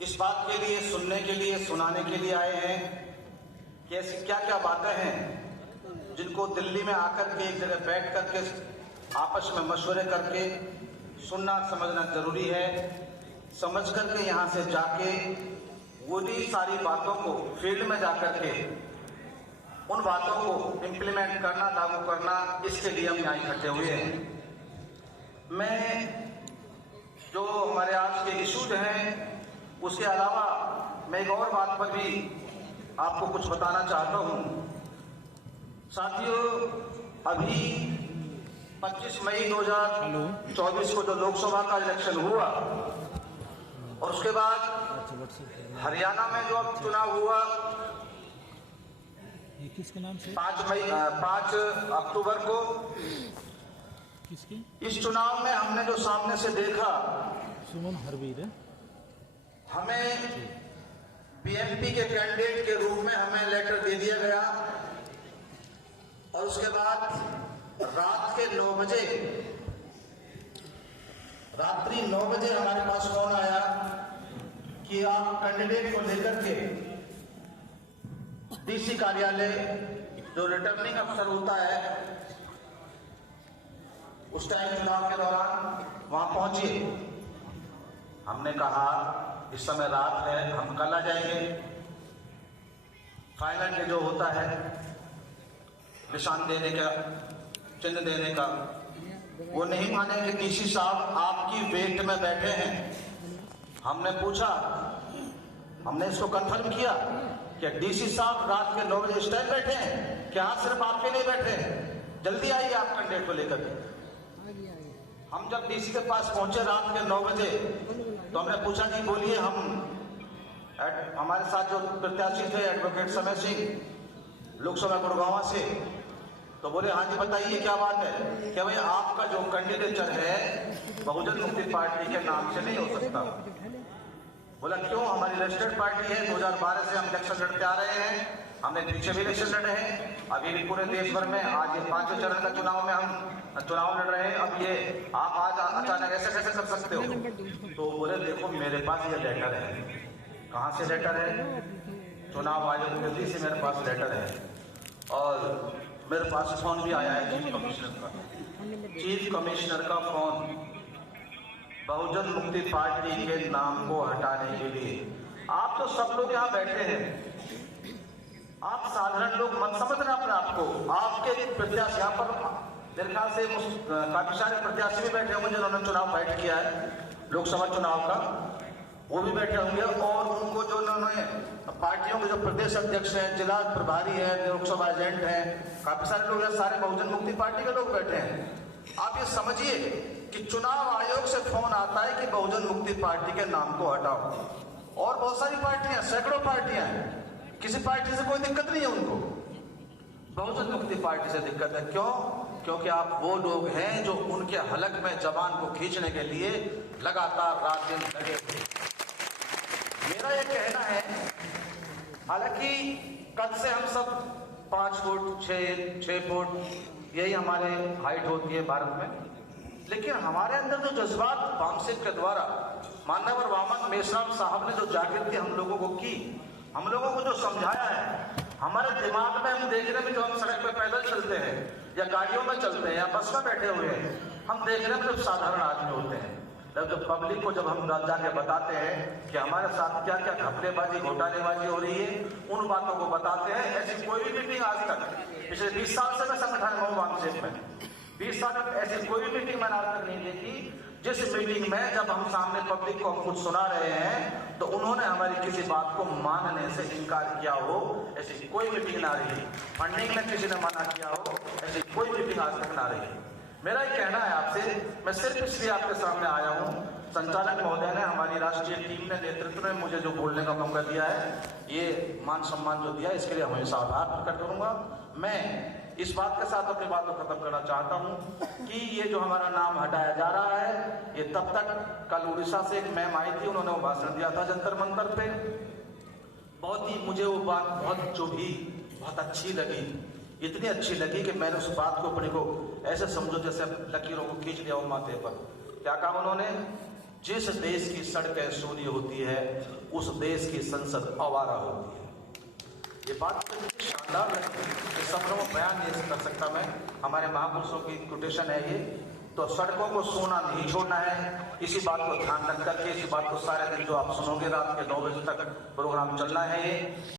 इस बात के लिए, सुनने के लिए, सुनाने के लिए आए हैं कि ऐसी क्या क्या बातें हैं जिनको दिल्ली में आकर के एक जगह बैठ करके आपस में मशवरे करके सुनना समझना जरूरी है। समझ करके यहाँ से जाके वही सारी बातों को फील्ड में जाकर के उन बातों को इम्प्लीमेंट करना, लागू करना, इसके लिए हम यहाँ इकट्ठे हुए हैं। मैं जो हमारे आज के इशूज हैं उसके अलावा मैं एक और बात पर भी आपको कुछ बताना चाहता हूँ। साथियों, अभी 25 मई 2024 को जो लोकसभा का इलेक्शन हुआ और उसके बाद हरियाणा में जो अब चुनाव हुआ, ये किसके नाम से? 5 अक्टूबर को किसकी? इस चुनाव में हमने जो सामने से देखा, सुमन हरवीर है। हमें बीएमपी के कैंडिडेट के रूप में हमें लेटर दे दिया गया और उसके बाद रात्रि 9 बजे हमारे पास फोन आया कि आप कैंडिडेट को लेकर के डीसी कार्यालय, जो रिटर्निंग अफसर होता है, उस टाइम चुनाव के दौरान वहां पहुंचिए। हमने कहा इस समय रात है, हम कल आ जाएंगे। फाइनल डे जो होता है निशान देने का, चिन्ह देने का, वो नहीं माने कि डीसी साहब आपकी वेट में बैठे हैं। हमने पूछा, हमने इसको कंफर्म किया कि डीसी साहब रात के 9 बजे इस टाइम बैठे हैं, क्या सिर्फ आपके नहीं बैठे हैं? जल्दी आइए आप कैंडिडेट को लेकर के। हम जब डीसी के पास पहुंचे रात के 9 बजे तो हमने पूछा कि बोलिए, हमारे साथ जो प्रत्याशी थे एडवोकेट समय सिंह लोकसभा गुड़गांव से, तो बोले हाँ जी बताइए क्या बात है? क्या भाई आपका जो कैंडिडेचर है बहुजन मुक्ति पार्टी के नाम से नहीं हो सकता। बोला क्यों? हमारी रजिस्टर्ड पार्टी है, 2012 से हम इलेक्शन लड़ते आ रहे हैं, हमने पीछे भी इलेक्शन लड़े हैं, अभी भी पूरे देश भर में आज ये 5वें चरण का चुनाव में हम चुनाव लड़ रहे हैं। अब ये आप आज अचानक ऐसे कैसे कर सकते हो? तो बोले देखो मेरे पास ये लेटर है। कहाँ से लेटर है? चुनाव आयोग दिल्ली से मेरे पास लेटर है और मेरे पास फोन भी आया है चीफ कमिश्नर का फोन, बहुजन मुक्ति पार्टी के नाम को हटाने के लिए। आप तो सब लोग यहाँ बैठे हैं, आप साधारण लोग मत समझना अपने आप को। आपके प्रत्याशी यहाँ पर मेरे ख्याल से काफी सारे प्रत्याशी भी बैठे होंगे जिन्होंने चुनाव फाइट किया है लोकसभा चुनाव का, वो भी बैठे होंगे। और उनको जो उन्होंने पार्टियों के जो प्रदेश अध्यक्ष हैं, जिला प्रभारी है, लोकसभा एजेंट हैं, काफी सारे लोग हैं, सारे बहुजन मुक्ति पार्टी के लोग बैठे हैं। आप ये समझिए कि चुनाव आयोग से फोन आता है कि बहुजन मुक्ति पार्टी के नाम को हटाओ। और बहुत सारी पार्टियां, सैकड़ों पार्टियां हैं, किसी पार्टी से कोई दिक्कत नहीं है उनको, बहुजन मुक्ति पार्टी से दिक्कत है। क्यों? क्योंकि आप वो लोग हैं जो उनके हलक में जबान को खींचने के लिए लगातार रात दिन लगे थे। मेरा ये कहना है, हालांकि कद से हम सब 5 फुट 6 फुट यही हमारे हाइट होती है भारत में, लेकिन हमारे अंदर जो जज्बात वामसिक के द्वारा माननीय वामन मेश्राम साहब ने जो जागृति हम लोगों को की, हम लोगों को जो समझाया है, हमारे दिमाग में हम देख रहे हैं, जो हम सड़क पे पैदल चलते हैं या गाड़ियों में चलते हैं या बस में बैठे हुए हैं, हम देख रहे हैं जब साधारण आदमी होते हैं, जब पब्लिक को जब हम जाके बताते हैं कि हमारे साथ क्या क्या घपलेबाजी घोटालेबाजी हो रही है, उन बातों को बताते हैं। ऐसी कोई भी मीटिंग आज तक पिछले 20 साल से मैं संगठन में हूँ वामसेक में, 20 साल में ऐसी कोई भी मीटिंग मैंने आज तक नहीं देखी जिस मीटिंग में जब हम सामने पब्लिक को हम कुछ सुना रहे हैं तो उन्होंने हमारी किसी बात को मानने से इनकार किया हो। ऐसी कोई मीटिंग ना रही, फंडिंग में किसी ने मना किया हो, ऐसी कोई मीटिंग आज तक ना रही। मेरा ये कहना है आपसे, मैं सिर्फ इसलिए आपके सामने आया हूँ, संचालक महोदय ने, हमारी राष्ट्रीय टीम ने, नेतृत्व ने मुझे जो बोलने का मौका दिया है, ये मान सम्मान जो दिया, इसके लिए हमेशा आभार प्रकट करूंगा। मैं इस बात के साथ अपनी बात को खत्म करना चाहता हूं कि ये जो हमारा नाम हटाया जा रहा है, ये तब तक, कल उड़ीसा से एक मैम आई थी, उन्होंने वो भाषण दिया था जंतर मंतर पे, बहुत ही मुझे वो बात बहुत चुभी, बहुत अच्छी लगी, इतनी अच्छी लगी कि मैंने उस बात को अपने को ऐसे समझो जैसे लकीरों को खींच लिया हो माथे पर। क्या कहा उन्होंने जिस देश की सड़कें सूनी होती है उस देश की संसद आवारा होती है। ये बात तो इतनी शानदार है कि शब्दों में बयान नहीं कर सकता मैं। हमारे महापुरुषों की कोटेशन है ये। तो सड़कों को सोना नहीं छोड़ना है, इसी बात को ध्यान रख करके, इसी बात को सारे दिन जो आप सुनोगे रात के 9 बजे तक प्रोग्राम चलना है ये।